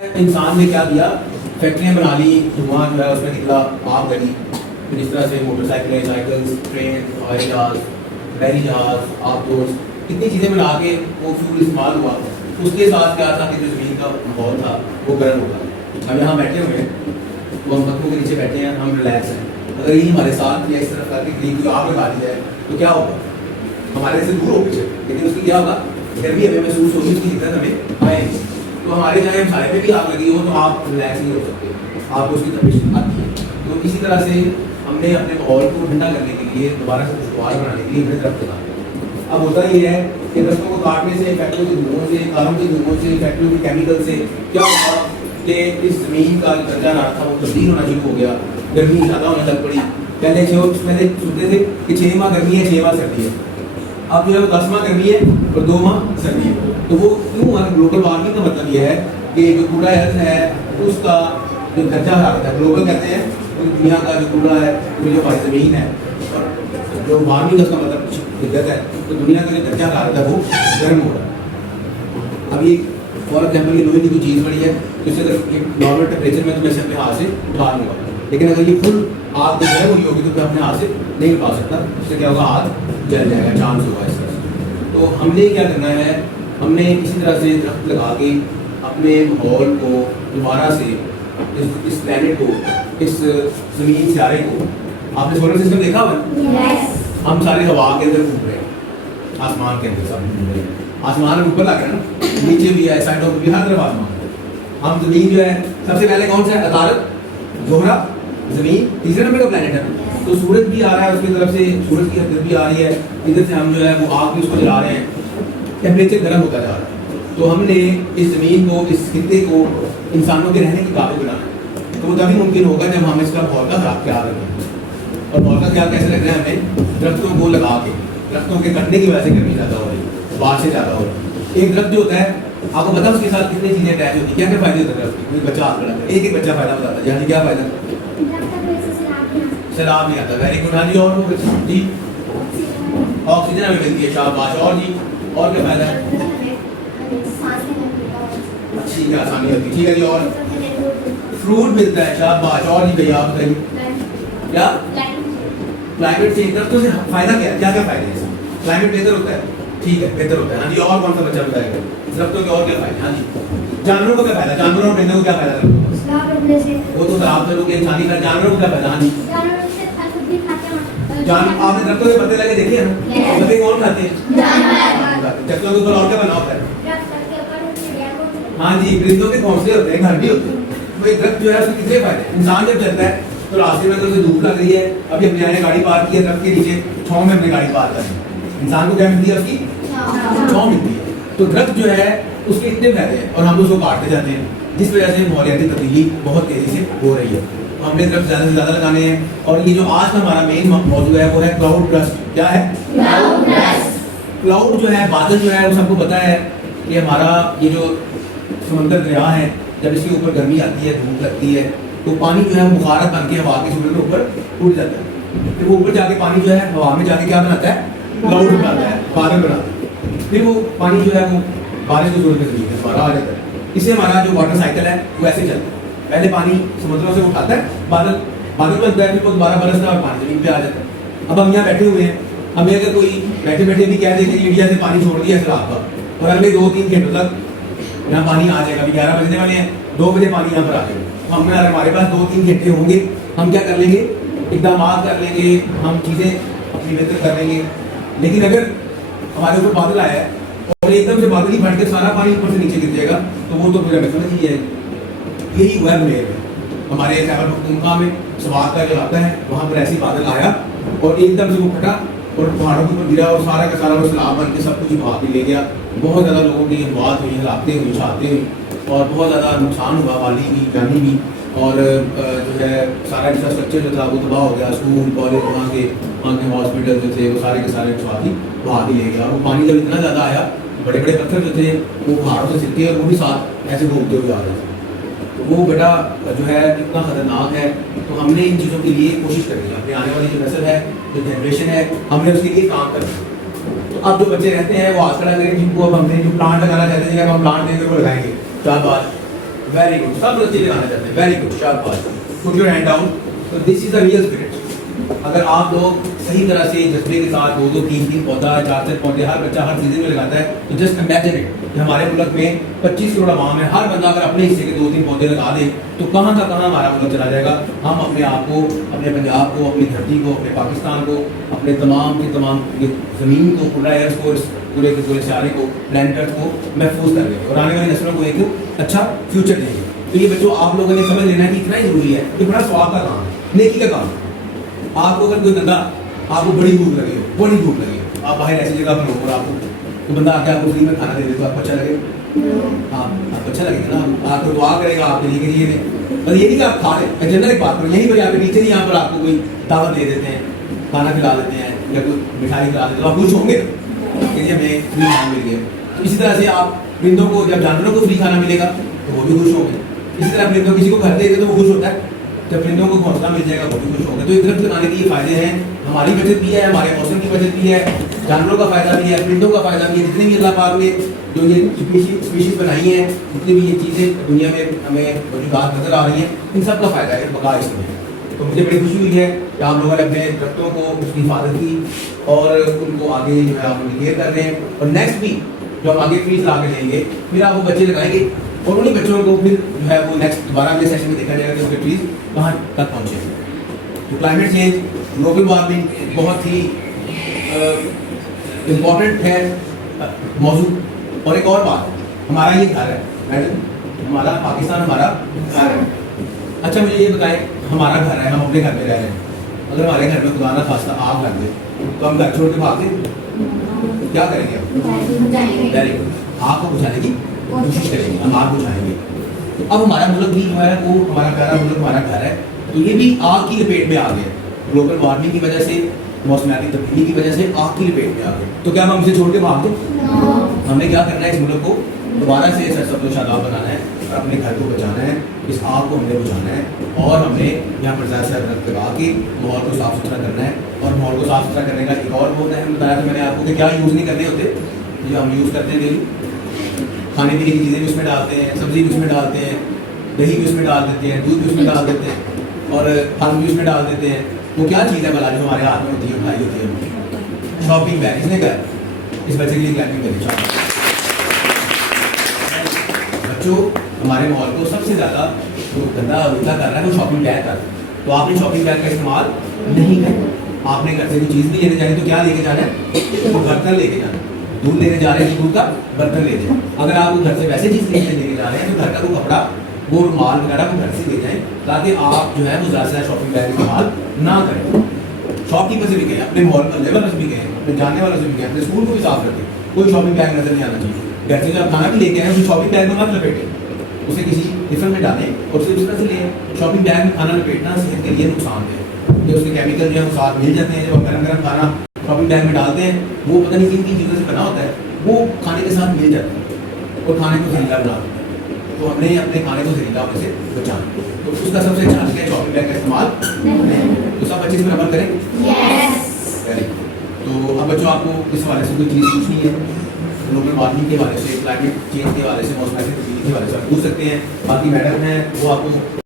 इंसान ने क्या किया, फैक्ट्रियाँ बना ली, धुआं जो है उसमें निकला, आग लगी। फिर इस तरह से मोटरसाइकिलें, साइकिल्स, ट्रेन, हवाई जहाज, बहरी जहाज, आउटडोर्स, इतनी चीज़ें बना के वो फ्यूल इस्तेमाल हुआ। उसके साथ क्या था कि जो ज़मीन का माहौल था वो गर्म होगा। हम यहाँ बैठे हुए हैं, वो हम पत्थरों के नीचे बैठे हैं, हम रिलैक्स हैं। अगर यही हमारे साथ या इस तरह करके कहीं कोई आग लगा दी जाए तो क्या होगा, हमारे से दूर हो पीछे, लेकिन उसकी क्या होगा, गर्मी हमें महसूस होगी, उसकी दिक्कत हमें आएगी। तो हमारे चाहे सारे पे भी आग लगी हो तो आप रिलैक्स नहीं हो सकते, आपको उसकी तपिश आती है। तो इसी तरह से हमने अपने माहौल को ठंडा करने के लिए, दोबारा से खुशगवार बनाने के लिए हमने दरख्त लगाए। अब होता ये है कि दरख्तों को काटने से, फैक्ट्रियों के धुओं से, कारों के धुओं से, फैक्ट्रियों के केमिकल से क्या हुआ कि इस ज़मीन का दर्जा रहा था वो तब्दील होना शुरू हो गया, गर्मी ज़्यादा होने लग पड़ी। पहले सुनते थे कि 6 माह गर्मी है, 6 माह सर्दी है। अब जो है वो 10 माह गर्मी है और 2 माह सर्दी है। तो वो क्यों हुआ? ग्लोबल वार्मिंग का मतलब ये है कि जो कूड़ा है उसका जो दर्जा हरारत है, ग्लोबल कहते हैं तो दुनिया का जो कूड़ा है, जो हमारी ज़मीन है, और जो वार्मिंग उसका मतलब शिद्दत है, तो दुनिया का जो दर्जा हरारत है वो गर्म हो रहा है। अब ये फॉर एग्जाम्पल ये लोहे की कोई चीज़ बड़ी है तो इसे अगर एक नॉर्मल टेम्परेचर में तो मैं इसे अपने हाथ से उठा लूँगा, लेकिन अगर ये फुल आग जो है वो होगी तो मैं अपने हाथ से नहीं उठा सकता, उससे क्या होगा, हाथ जल जाएगा, चांस होगा इस तरह से। तो हमने क्या करना है, हमने इसी तरह से दरख्त लगा के अपने माहौल को दोबारा से, इस प्लेनेट को, इस ज़मीन सियारे को, आपने सोलर सिस्टम देखा हुआ? yes. हम सारे हवा के अंदर घूम रहे हैं, आसमान के अंदर सब घूम रहे हैं। आसमान ऊपर लग रहा है ना, नीचे भी है, साइडों में भी, हर तरफ आसमान। हम ज़मीन जो है सबसे पहले कौन सा है, अतारत, ज़ोहरा, ज़मीन तीसरे नंबर का प्लेनेट है। तो सूरज भी आ रहा है उसकी तरफ से, सूरज की हद भी आ रही है, इधर से हम जो है वो आग भी उसको जला रहे हैं, टेम्परेचर गर्म होता जा रहा है। तो हमने इस ज़मीन को, इस खित्ते को इंसानों के रहने के काबिल बनाना है। तो वो तभी मुमकिन होगा जब हम इसका माहौल का ख्याल रखें। और माहौल का ख्याल कैसे रखना है हमें, दरख्तों को लगा के, दरख्तों के कटने की वजह से गर्मी ज़्यादा हो रही है, बारिशें ज़्यादा हो रही है। एक दरख्त जो होता है, आपको पता है उसके साथ कितनी चीज़ें अटैच होती है, क्या क्या फायदे होते हैं दरख्त के? बच्चा हाथ बढ़ाता है, एक बच्चा फायदा बताता है। जी क्या फायदा? सैलाब नहीं आता, वेरी गुड। हाँ जी, और जी ऑक्सीजन हमें मिलती है, शाबाश। और जी, और क्या फायदा है? अच्छी क्या आसानी होती है, ठीक है जी। और फ्रूट मिलता है, शाबाश। और जी भैया आप बताइए क्या? क्लाइमेट चेंज, दरख्तों से फायदा क्या है, क्या क्या फायदे हैं? क्लाइमेट बेहतर होता है, ठीक है, बेहतर होता है। हाँ जी, और कौन सा बच्चा बताएगा दरख्तों के और क्या फायदे? हाँ जी, जानवरों को क्या फायदा, जानवरों और परिंदों को क्या फायदा? वो तो आप लोग इंसानी का, जानवरों को क्या फायदा? हाँ जी, आपने दरख्तों के पत्ते लगे देखे हैं ना, पत्ते कौन खाते हैं? दरख्तों के ऊपर और क्या बना होता है? हाँ जी, परिंदों के घोंसले होते हैं, घर भी होते हैं। तो एक दरख्त जो है उसके कितने फायदे? इंसान जब चलता है तो रास्ते में अगर उसे धूप लग रही है, अभी अपने आने गाड़ी पार्क की है दरख्त के नीचे, छांव में अपनी गाड़ी पार्क कर, इंसान को क्या मिलती है? उसकी छांव मिलती है। तो दरख्त जो है उसके इतने फायदे हैं और हम उसको काटते जाते हैं, जिस वजह से माहौलियाती तब्दीली बहुत तेजी से हो रही है। तो हमने दरख्त ज़्यादा से ज़्यादा लगाने हैं। और ये जो आज का हमारा मेन मौजूद है वो है क्लाउड बर्स्ट। क्या है? क्लाउड जो है, बादल जो है, वो सबको पता है कि हमारा ये जो समंदर दरिया है, जब इसके ऊपर गर्मी आती है, धूप लगती है, तो पानी जो है वो बुखारत बन के हवा की सूरत में ऊपर उड़ जाता है। फिर वो ऊपर जाके पानी जो है हवा में जाके क्या बनाता है? क्लाउड बनाता है, बादल बनाता है। फिर वो पानी जो है वो बारिश की सूरत में हमारा आ जाता है। इससे हमारा जो वाटर साइकिल है वो ऐसे चलता है, पहले पानी समुद्रों से उठाता है, बादल बनता है, फिर वो दोबारा बरसता है और पानी जमीन पे आ जाता है। अब हम यहाँ बैठे हुए हैं, हमें अगर कोई बैठे बैठे भी कह दे कि इंडिया से पानी छोड़ दिया सैलाब का, और अगले 2-3 घंटों तक यहाँ पानी आ जाएगा, अभी 11 बजने वाले हैं, 2 बजे पानी यहाँ पर आ जाएगा। तो हमने अगर हमारे पास 2-3 घंटे होंगे, हम क्या कर लेंगे? इकदाम कर लेंगे, हम चीज़ें अपनी बेहतर कर लेंगे। लेकिन अगर हमारे ऊपर बादल आया है और एकदम से बादल ही फट के सारा पानी ऊपर से नीचे गिर जाएगा, तो वो तो फिर हमें समझ ही आएगी। यही हुआ है बुनेर में, हमारे खैबर पख्तूनख्वा में स्वात का इलाका है, वहाँ पर ऐसी बादल आया और एकदम से वो फटा और पहाड़ों के ऊपर गिरा और सारा का सारा वो सैलाब बन के सब कुछ वहाँ भी ले गया। बहुत ज़्यादा लोगों की मौत हुई, हलाकतें हुई, छातें हुई और बहुत ज़्यादा नुकसान हुआ, माली भी, जानी भी। और जो है सारा इंफ्रास्ट्रक्चर जो था वो तबाह हो गया, स्कूल, कॉलेज, वहाँ के हॉस्पिटल जो थे वो सारे के सारे स्वाद ही वहाँ भी ले गया। और वो पानी जब इतना ज़्यादा आया, बड़े बड़े पत्थर जो थे वो पहाड़ों से सिरके और वो भी साथ ऐसे घूमते हुए आ रहे थे। तो वो बेटा जो है कितना ख़तरनाक है। तो हमने इन चीज़ों के लिए कोशिश करनी है, अपनी आने वाली जो नस्ल है, जो जनरेशन है, हमने उसके लिए काम करना है। तो अब जो बच्चे रहते हैं वो आज खड़ा करें, जिनको अब हमने जो प्लांट लगाना चाहते हैं, हम प्लांट देकर वो लगाएंगे 4 बार वेरी गुड, सब बच्चे लगाना चाहते हैं, वेरी गुड, शाबाश। Put your hand down. तो this is the real spirit. अगर आप लोग सही तरह से जज्बे के साथ 2-2, 3-3 पौधा, 4-4 पौधे हर बच्चा हर सीजन में लगाता है, तो जस्ट इमेजिन इट कि हमारे मुल्क में 25 करोड़ आवाम है, हर बंदा अगर अपने हिस्से के 2-3 पौधे लगा दे तो कहाँ का कहाँ हमारा मुल्क चला जाएगा। हम अपने आप को, अपने पंजाब को, अपनी धरती को, अपने पाकिस्तान को, अपने तमाम के तमाम ज़मीन को, पूरा एयर फोर्स, पूरे के पूरे सारे को, प्लैनेट अर्थ को महफूज कर देंगे और आने वाली नस्लों को एक अच्छा फ्यूचर देंगे। तो ये बच्चों आप लोगों ने समझ लेना है कि इतना ही ज़रूरी है, ये बड़ा स्वाब का काम है, नेकी का काम है। आपको अगर कोई बंदा, आपको बड़ी भूख लगी हो, बड़ी भूख लगी हो, आप बाहर ऐसी जगह पर हो और आपको तो बंदा आके आपको फ्री में खाना दे दे तो आपको अच्छा लगेगा। हाँ, आपको अच्छा लगेगा ना, आपको दुआ करेगा आपके लिए कि ये पर ये नहीं कि आप खा लें। जनरल एक बात करो, यहीं पर यहाँ पे नीचे नहीं, यहाँ पर आपको कोई दावत दे देते हैं, खाना खिला देते हैं या कोई मिठाई खिला देते हैं, तो आप खुश होंगे कि हमें फ्री खाना मिल गया। तो इसी तरह से आप परिंदों को, जब जानवरों को फ्री खाना मिलेगा तो वो भी खुश होंगे। इसी तरह परिंदों किसी को घर दे तो वो खुश होता है, जब परिंदों को घोंसला मिल जाएगा वो भी खुश होंगे। तो इधर लगाने के ये फायदे हैं, हमारी बचत भी है, हमारे मौसम की बचत भी है, जानवरों का फायदा भी है, परिंदों का फायदा भी है। जितने भी अल्लाह पाक ने जो ये स्पीशीज बनाई हैं, जितनी भी ये चीज़ें दुनिया में हमें मौजूदात नजर आ रही हैं, इन सब का फायदा है बका इसमें। तो मुझे बड़ी खुशी हुई है कि आप लोगों ने अपने दरख्तों को, उसकी हिफाजत की और उनको आगे जो है आप उनकी केयर कर रहे हैं। और नेक्स्ट वीक जो हम आगे ट्रीज ला के लेंगे, फिर आप वो बच्चे लगाएंगे और उन्हीं बच्चों को फिर जो है वो नेक्स्ट दोबारा अगले सेशन में देखा जाएगा कि उनके ट्रीज कहाँ तक पहुँचे। तो क्लाइमेट चेंज, ग्लोबल वार्मिंग बहुत ही इम्पोर्टेंट है मौजू। और एक और बात, हमारा ये घर है मैडम, हमारा पाकिस्तान हमारा घर है। अच्छा मुझे ये बताएं, हमारा घर है, हम अपने घर में रह रहे हैं, अगर हमारे घर में खुदा ना खास्ता आग लग गए तो हम घर छोड़ के भाग दें, क्या करेंगे हम? वेरी गुड, आग को बुझाने की कोशिश करेंगे, हम आग बुझाएंगे। तो अब हमारा मुल्क भी जो है वो हमारा प्यारा मुल्क हमारा घर है, तो ये भी आग की लपेट में आ गया। ग्लोबल वार्मिंग की वजह से, मौसमाती तब्दीली की वजह से आग की लपेट में आ गए। तो क्या हम इसे छोड़ के भाग दें? हमने क्या करना है, इस मुल्क को दोबारा से सरसब्ज़ शादाब बनाना है और अपने घर को बचाना है, इस आग को हमने बुझाना है और हमने यहाँ पर ज़्यादा से दरख्त लगा के माहौल को साफ़ सुथरा करना है। और माहौल को साफ़ सुथरा करने का एक और वो है, बताया था मैंने आपको कि क्या यूज़ नहीं करने होते, जो हम यूज़ करते हैं डेली, खाने पीने की चीज़ें भी उसमें डालते हैं, सब्ज़ी भी उसमें डालते हैं, दही भी उसमें डाल देते हैं, दूध भी उसमें डाल देते हैं और फल भी उसमें डाल देते हैं। वो क्या चीज़ है भला जो हमारे हाथ में होती है, उठाई होती है? Shopping bag. इसने क्या, इस बच्चे के लिए क्लैपिंग करें। बच्चों, हमारे माहौल को सबसे ज़्यादा जो गंदा उल्टा कर रहा है वो शॉपिंग बैग कर। तो आपने शॉपिंग बैग का इस्तेमाल नहीं करना। आपने घर से कोई चीज़ भी लेने जानी तो क्या लेके जाना है? तो बर्तन लेके जाना। दूध लेने जा रहे हैं, दूध का बर्तन ले जाए। अगर आप घर से वैसे चीज़ लेके जा रहे हैं तो घर का वो कपड़ा, वो रुमाल वगैरह को घर से ले जाएं, ताकि आप जो है वो ज़्यादा शॉपिंग बैग इस्तेमाल ना करें। शॉपकीपर से भी गए, अपने मॉल में वालों से भी गए, अपने जानने वालों से भी गए, अपने स्कूल को भी साफ रखें, कोई शॉपिंग बैग नजर नहीं आना चाहिए। घर से जब खाना भी लेके आए उसे शॉपिंग बैग में मत लपेटें, उसे किसी टिफिन में डालें और उसे उस तरह से लें। शॉपिंग बैग में खाना लपेटना सेहत के लिए नुकसान है, जो उसके केमिकल जो है वो साथ मिल जाते हैं। जब गर्म गर्म खाना शॉपिंग बैग में डालते हैं, वो पता नहीं किन किन चीज़ों से बना होता है, वो खाने के साथ मिल जाता है और खाने को जहरीला बना देता है। तो हमने अपने खाने को जहरीला होने से बचाना, तो उसका सबसे अच्छा है शॉपिंग बैग का इस्तेमाल नहीं। तो सब अच्छे से अमल करें। तो अब बच्चों, आपको इस हवाले से कोई चीज़ पूछनी है, ग्लोबल वार्मिंग के हवाले से, क्लाइमेट चेंज के हवाले से, मौसम के हवाले से आप पूछ सकते हैं। बाकी मैडम हैं वो आपको